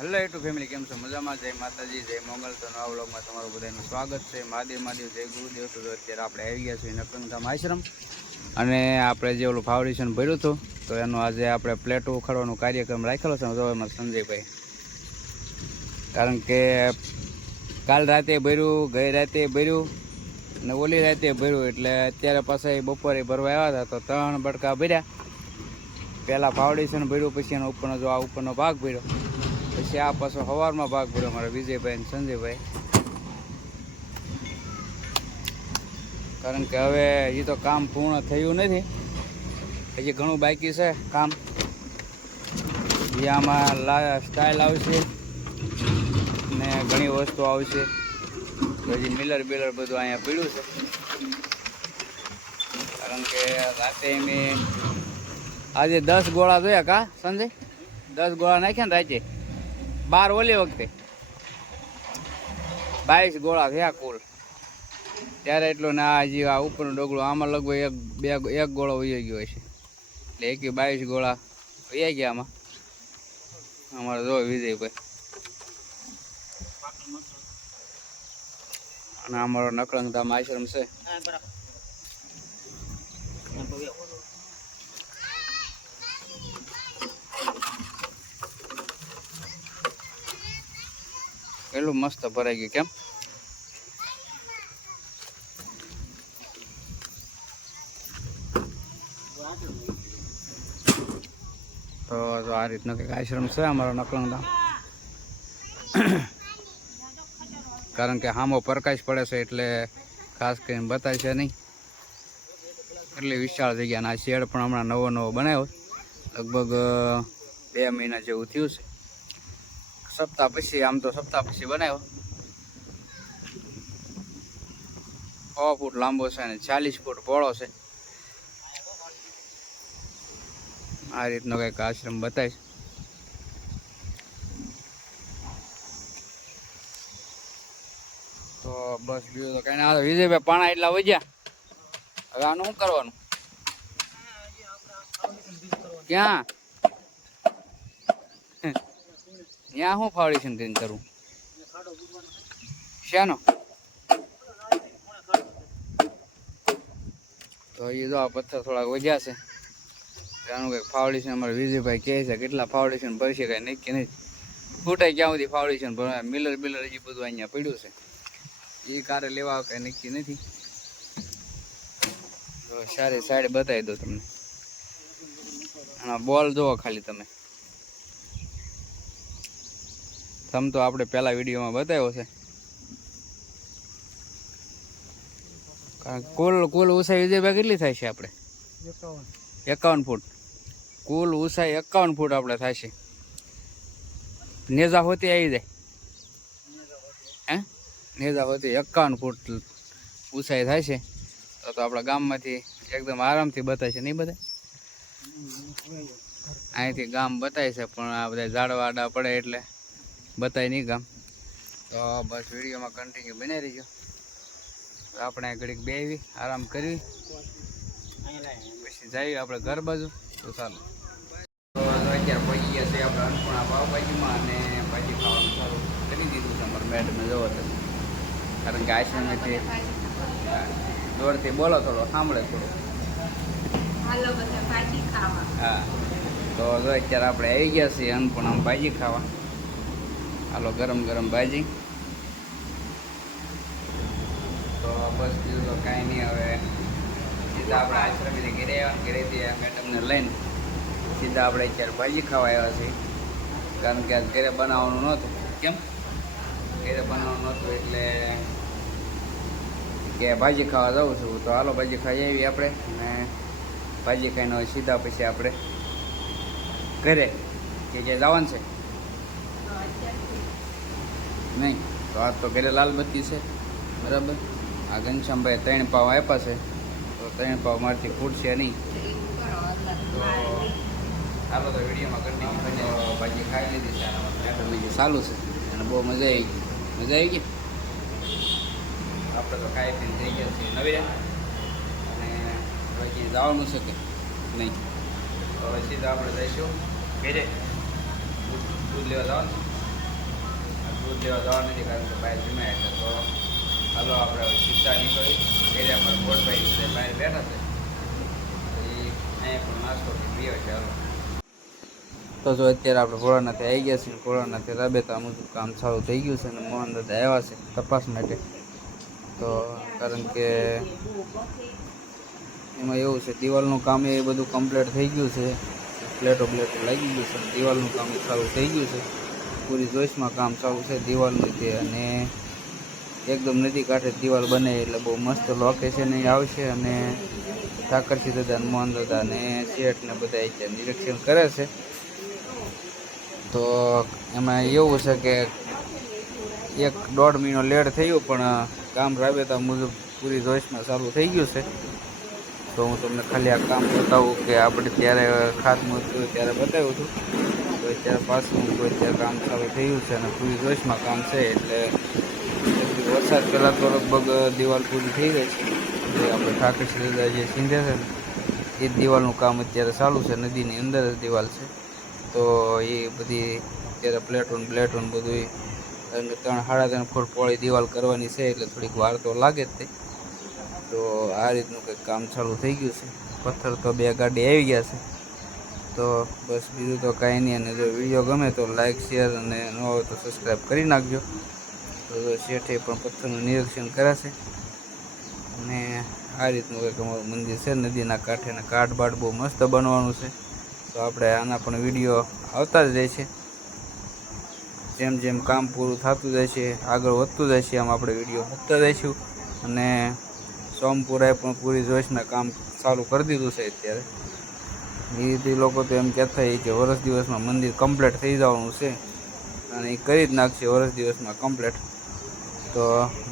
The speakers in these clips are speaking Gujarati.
હેલો યુટ્યુબ ફેમિલી કેમ છો? મજામાં? જય માતાજી, જય મંગલ. તો નવા બ્લોગમાં તમારું બધાનું સ્વાગત છે. મહાદેવ મહાદેવ, જય ગુરુદેવ. તો અત્યારે આપણે આવી ગયા છીએ નકરંગધામ આશ્રમ. અને આપણે જે ઓલું ફાઉન્ડેશન ભર્યું હતું, તો એનું આજે આપણે પ્લેટો ઉખાડવાનો કાર્યક્રમ રાખેલો છે. એમાં સંજયભાઈ. કારણ કે કાલ રાતે ભર્યું, ગઈ રાતે ભર્યું અને ઓલી રાતે ભર્યું. એટલે અત્યારે પાછા બપોરે ભરવા આવ્યા હતા, તો ત્રણ બટકા ભર્યા. પહેલાં ફાઉન્ડેશન ભર્યું, પછી એનો ઉપરનો જો આ ઉપરનો ભાગ ભર્યો. પછી આ પાછો સવારમાં ભાગ ભર્યો મારા વિજયભાઈ અને સંજયભાઈ. કારણ કે હવે એ તો કામ પૂર્ણ થયું નથી. હજી ઘણું બાકી છે કામ. આમાં સ્ટાઇલ આવશે ને ઘણી વસ્તુ આવશે. હજી મિલર બિલર બધું અહીંયા પીડ્યું છે. કારણ કે રાતે મેં આજે દસ ગોળા જોયા કા સંજય? દસ ગોળા નાખ્યા ને રાતે? બાર ઓલી વખતે. બાવીસ ગોળા થયા કુલ. ત્યારે એટલો ને આ હજી આ ઉપરનું ડગલું આમાં લગભગ એક, બે, એક ગોળો વહી ગયો હશે. એટલે એક બાવીસ ગોળા વહી ગયા આમાં. અમારે જો વિજયભાઈ. અને અમારો નકળંગ ધામ આશ્રમ છે. કેટલું મસ્ત ભરાઈ ગયું, કેમ? તો આ રીતનો કંઈક આશ્રમ છે, અમારો નકલંગધામ કારણ કે હામો પ્રકાશ પડે છે એટલે ખાસ કરીને બતાય છે નહીં. એટલી વિશાળ જગ્યા અને શેડ પણ હમણાં નવો નવો બનાવ્યો. લગભગ બે મહિના જેવું થયું છે. સપ્તાહ પછી, આમ તો સપ્તાહ પછી બનાવ્યો છ ફૂટ લાંબો છે અને ચાલીસ ફૂટ પહોળો છે. આ રીતનો કંઈક આશ્રમ બતાવીશ તો બસ બીજું તો કઈ ના વિજયભાઈ પાણા એટલા વધ્યા. હવે આનું શું કરવાનું? ક્યાં? ત્યાં શું ફાઉન્ડેશન કરીને કરું? શેનો? તો એ જો આ પથ્થર થોડાક વધ્યા છે. ત્યાંનું કંઈક ફાઉન્ડેશન અમારે વિજયભાઈ કહે છે, કેટલા ફાઉન્ડેશન ભરશે કાંઈ નક્કી નહીં? ફૂટાય ક્યાં સુધી ફાઉન્ડેશન ભરવા? મિલર બિલર હજી બધું અહીંયા પડ્યું છે. એ કારે લેવા કાંઈ નક્કી નથી. સારી સાઈડ બતાવી દો તમને. આના બોલ જુઓ ખાલી તમે. થમ તો આપણે પહેલા વિડીયોમાં બતાવ્યો છે. કુલ કુલ ઊંચાઈ વિજયભાઈ કેટલી થાય છે આપણે? એકાવન ફૂટ. કુલ ઊંચાઈ એકાવન ફૂટ આપણે થાય છે. નેજા હોતી આવી જાય. હે? નેજા હોતી એકાવન ફૂટ ઊંચાઈ થાય છે. તો તો આપણા ગામમાંથી એકદમ આરામથી બતાય છે, નહીં બધા અહીંથી ગામ બતાય છે, પણ આ બધા ઝાડવાડા પડે એટલે બતાય નહીં ગામ. તો બસ વિડીયોમાં કન્ટિન્યુ બની રહીજો. આપણે ઘડીક બેવી આરામ કરવી. પછી જઈએ આપણે ઘર બાજુ. તો ચાલો. તો અત્યારે પહોંચી ગયા છે આપણે અન્નપૂર્ણા પાવભાજીમાં અને ભાજી ખાવાનું ચાલુ કરી દીધું છે અમારા મેડમે જોવો તો કારણ કે આશ્રમેથી દોડથી બોલો થોડો સાંભળે થોડું. હાલો બધા ભાજી ખાવા. હા. તો જો અત્યારે આપણે આવી ગયા છીએ અન્નપૂર્ણામાં ભાજી ખાવા. હાલો, ગરમ ગરમ ભાજી. તો બસ બીજું તો કાંઈ નહીં, હવે સીધા આપણે આશ્રમેથી ઘેરે આવ્યા ઘેરેથી મેડમને લઈને સીધા આપણે અત્યારે ભાજી ખાવા આવ્યા છીએ. કારણ કે આજ ઘરે બનાવવાનું નહોતું. કેમ? ઘરે બનાવવાનું નહોતું એટલે કે ભાજી ખાવા જાઉં છું. તો હાલો, ભાજી ખાઈ આવી આપણે અને ભાજી ખાઈને સીધા પછી આપણે ઘરે કે જે જવાનું છે. નહીં. તો આ તો ઘરે લાલ બત્તી છે. બરાબર? આ ઘનશ્યામભાઈ ત્રણ પાવ આપ્યા છે. તો ત્રણ પાવ મારથી ફૂટશે નહીં. તો ચાલો તો વિડીયોમાં કન્ટિન્યુ ભાજી ખાઈ લીધી છે. બીજું ચાલુ છે. અને બહુ મજા આવી ગઈ. મજા આવી ગઈ? આપણે તો ખાઈ પીને થઈ ગયા છીએ. નવી અને ક્યાંય જવાનું છે કે નહીં? તો સીધા આપણે જઈશું. ઘેરે. દૂધ લેવા જવાનું દૂધ જવા નથી કારણ કે બહાર જમ્યા એટલે તો હાલો આપણે હવે સીધા નીકળી. એરિયા પર બોટભાઈ છે, બહાર બેઠા છે. અહીંયા પણ નાસ્તો કે છે, હાલો. તો જો અત્યારે આપણે ભોળાનાથે આવી ગયા છીએ. ભોળાનાથે રાબેતા મુજબ કામ ચાલુ થઈ ગયું છે અને મોહન દાદા આવ્યા છે તપાસ માટે. તો કારણ કે એમાં એવું છે, દિવાલનું કામ એ બધું કમ્પ્લીટ થઈ ગયું છે. પ્લેટો પ્લેટો લાગી ગયું છે, દિવાલનું કામ ચાલુ થઈ ગયું છે. પૂરી જોશમાં કામ ચાલુ છે દિવાલનું તે અને એકદમ નદી કાંઠે દિવાલ બને એટલે બહુ મસ્ત લોકેશન આવશે અને ઠાકરસિંહ દાદા ને મોહન દાદા ને શેઠ ને બધા અત્યારે નિરીક્ષણ કરે છે. તો એમાં એવું છે કે એક દોઢ મહિનો લેટ થયું પણ કામ રાબેતા મુજબ પૂરી જોશમાં ચાલુ થઈ ગયું છે. તો હું તમને ખાલી આ કામ બતાવું કે આપણે ત્યારે ખાતમુહૂર્ત ત્યારે બતાવ્યું હતું. તો અત્યારે પાછું હું અત્યારે કામ ચાલુ થયું છે અને પૂરી જોશમાં કામ છે એટલે વરસાદ પહેલાં તો લગભગ દિવાલ પૂરી થઈ ગઈ છે. જે આપણે ઠાકરશ્રી દાદા જે સિંધે છે ને, એ જ દિવાલનું કામ અત્યારે ચાલુ છે, નદીની અંદર જ દિવાલ છે. તો એ બધી અત્યારે પ્લેટોન પ્લેટોન બધું કારણ કે ત્રણ સાડા ત્રણ ફૂટ પોળી દિવાલ કરવાની છે એટલે થોડીક વાર તો લાગે જ તે. તો આ રીતનું કંઈક કામ ચાલુ થઈ ગયું છે. પથ્થર તો બે ગાડી આવી ગયા છે. તો બસ બીજું તો કાંઈ નહીં. અને જો વીડિયો ગમે તો લાઇક શેર અને ન હોય તો સબસ્ક્રાઈબ કરી નાખજો. તો શેઠે પણ પથ્થરનું નિરીક્ષણ કરાશે. અને આ રીતનું કંઈક અમારું મંદિર છે. નદીના કાંઠે અને કાઠ બાટ બહુ મસ્ત બનવાનું છે. તો આપણે આના પણ વીડિયો આવતા જ રહે છે. જેમ જેમ કામ પૂરું થતું જાય છે, આગળ વધતું જાય છે, આમ આપણે વીડિયો મૂકતા જઈશું. અને સોમપુરાએ પણ પૂરી જોશના કામ ચાલુ કરી દીધું છે અત્યારે. એ લોકો તો એમ કહેતા હોય કે વર્ષ દિવસમાં મંદિર કમ્પ્લીટ થઈ જવાનું છે. અને એ કરી જ નાખશે વર્ષ દિવસમાં કમ્પ્લીટ તો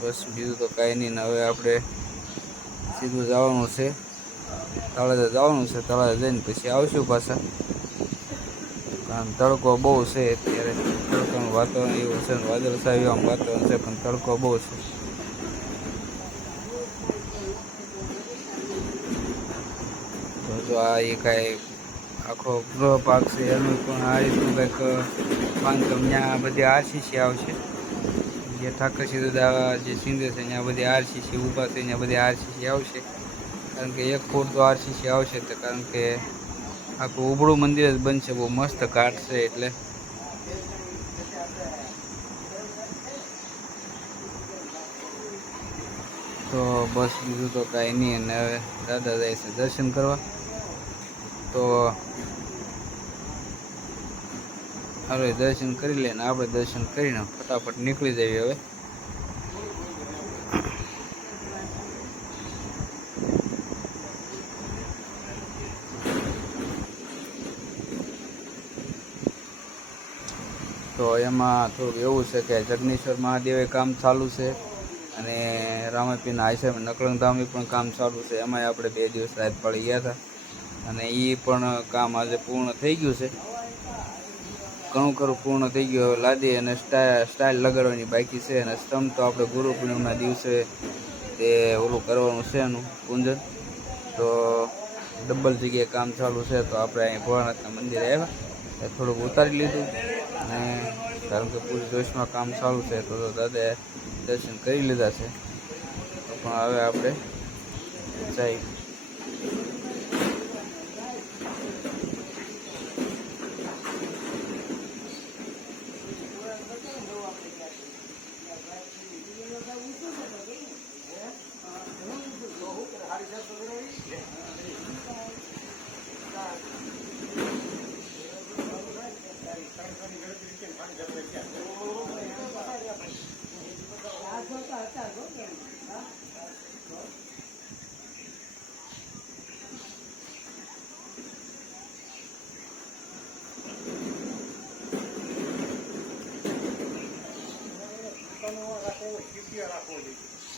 બસ બીજું તો કાંઈ નહીં હવે આપણે સીધું જવાનું છે. તળાજા જવાનું છે, તળાજા જઈને પછી આવશું પાછા. કારણ તડકો બહુ છે અત્યારે. તડકાનું વાતાવરણ એવું છે વાદળ સાહેબ વાતાવરણ છે, પણ તડકો બહુ છે તો જો આ એ કાંઈ આખો ગૃહ પાક છે, એનું પણ આ રીતનું કંઈક બાંધકામ ત્યાં બધી આરસીસી આવશે. જે ઠાકરસિંહ દાદા જે સિંધે છે, ત્યાં બધી આરસીસી ઊભા છે, ત્યાં બધી આરસીસી આવશે. કારણ કે એક ફૂટ તો આરસીસી આવશે તો કારણ કે આખું ઉબળું મંદિર જ બનશે, બહુ મસ્ત છે એટલે. તો બસ બીજું તો કાંઈ નહીં, અને હવે દાદા જાય છે દર્શન કરવા. તો હવે દર્શન કરી લે ને આપણે દર્શન કરીને ફટાફટ નીકળી જઈએ હવે. તો એમાં થોડુંક એવું છે કે જગનેશ્વર મહાદેવે કામ ચાલુ છે અને રામાપીના આશ્રમ નકળંગધામે પણ કામ ચાલુ છે. એમાંય આપણે બે દિવસ રાત પડી ગયા હતા. અને એ પણ કામ આજે પૂર્ણ થઈ ગયું છે. ઘણું ખરું પૂર્ણ થઈ ગયું હવે લાદી અને સ્ટાઇલ લગાડવાની બાકી છે અને સ્તંભ તો આપણે ગુરુ પૂર્ણિમાના દિવસે તે ઓલું કરવાનું છે એનું પૂંજન. તો ડબલ જગ્યાએ કામ ચાલુ છે તો આપણે અહીં ભોળાનાથના મંદિરે આવ્યા. એ થોડુંક ઉતારી લીધું અને કારણ કે પૂરી જોશમાં કામ ચાલુ છે તો દાદાએ દર્શન કરી લીધા છે. તો પણ હવે આપણે જઈ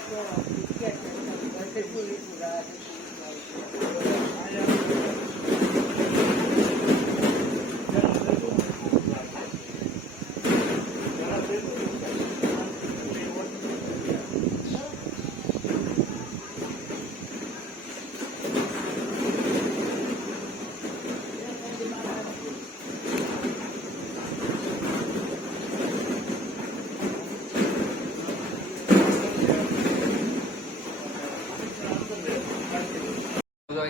તો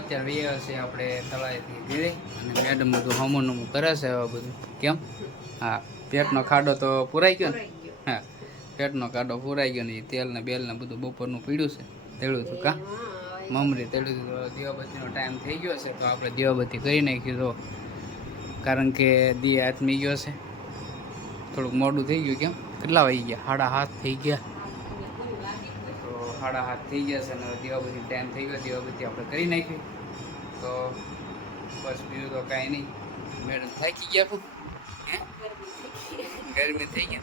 અત્યારે વૈયા છે આપણે તળાઈથી ઘરે. અને મેડમ બધું હમું નમું કરે છે હવે બધું. કેમ? હા પેટનો ખાડો તો પૂરાઈ ગયો ને? હા પેટનો ખાડો પૂરાઈ ગયો ને તેલ ને બેલ ને બધું બપોરનું પીડ્યું છે. તેડું હતું કા? મમરી તેડું હતું. દીવાબત્તીનો ટાઈમ થઈ ગયો છે તો આપણે દીવાબત્તી કરી નાખ્યું તો કારણ કે દી આથમી ગયો છે. થોડુંક મોડું થઈ ગયું કેમ? કેટલા વાગી ગયા? સાડા હાથ થઈ ગયા. સાડા હાથ થઈ ગયા છે અને દીવાબત્તી ટાઈમ થઈ ગયો. દીવાબત્તી આપણે કરી નાખી. તો બસ બીજું તો કાંઈ નહીં મેડમ થાકી ગયા ખૂબ હે ગરમી થઈ ગઈ.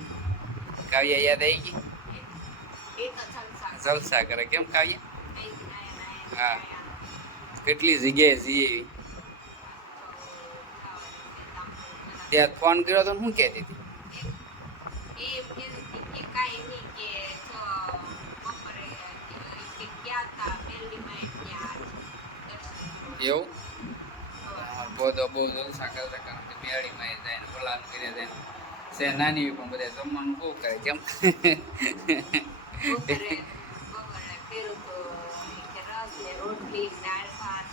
કાવ્યા યાદ આવી ગઈ જલસા. કરે કેમ કાવ્યા હા. કેટલી જગ્યાએ જઈએ. ત્યાં ફોન કર્યો તો શું કહેતી હતી એવું? તો બહુ જલસા કરતા કારણ કે મેળીમાં જાય ને ફલાણ કરી જાય છે, નાની પણ બધા જમવાનું બહુ કરે કેમ રોટલી, દાળ, ભાત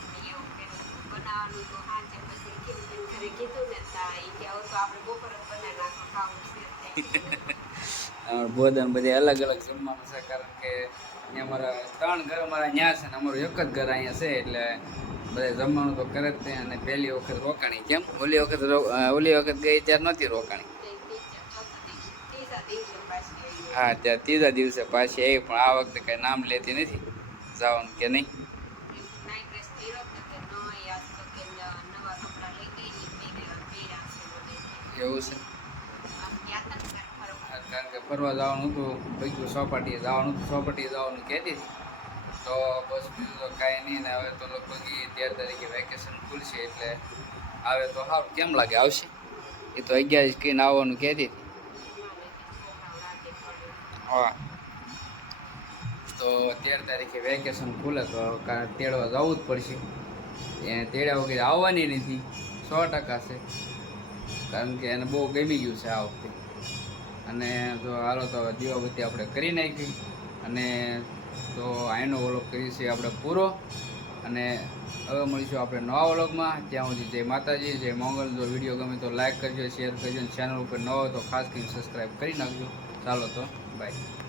બનાવવાનું તો સાંજે પછી કીધું ને તા કે તો આપણે બપોરે બનાવી ખાવું છે બોધન બધે અલગ અલગ જમવાનું છે, કારણ કે અહીંયા અમારા ત્રણ ઘર અમારા ત્યાં છે ને અમારું એક જ ઘર અહીંયા છે, એટલે બધા જમવાનું તો કરે જ અને પહેલી વખત રોકાણી. કેમ? ઓલી વખત ઓલી વખત ગઈ ત્યારે નહોતી રોકાણી. હા, ત્યાં ત્રીજા દિવસે પાછી આવી, પણ આ વખતે કઈ નામ લેતી નથી. જવાનું કે નહીં? એવું છે આમ ગયા તા ને કાંઈ ફરવા. હા, કારણ કે ફરવા જવાનું હતું બીજું સોપાટીએ જવાનું હતું, સોપાટીએ જવાનું કહેતી હતી. તો બસ બીજું તો કાંઈ નહીં ને હવે તો લગભગ તેર તારીખે વેકેશન ખુલશે એટલે આવે તો સારું. કેમ લાગે? આવશે? એ તો અગિયાર કહીને આવવાનું કહેતી હતી. હા. તો તેર તારીખે વેકેશન ખુલે તો તેડવા જવું જ પડશે. એ તેડ્યા વગેરે આવવાની નથી. સો ટકા છે. કારણ કે એને બહુ ગમી ગયું છે આ વખતે. અને જો હાલો તો દીવાબત્તી આપણે કરી નાખી. અને તો આનો વ્લોગ છે આપણે પૂરો. અને હવે મળીશું આપણે નવા વ્લોગમાં ત્યાં સુધી જય માતાજી, જય મંગલ. જો વીડિયો ગમે તો લાઇક કરજો, શેર કરજો અને ચેનલ ઉપર ન હોય તો ખાસ કરીને સબસ્ક્રાઈબ કરી નાખજો. ચાલો તો બાય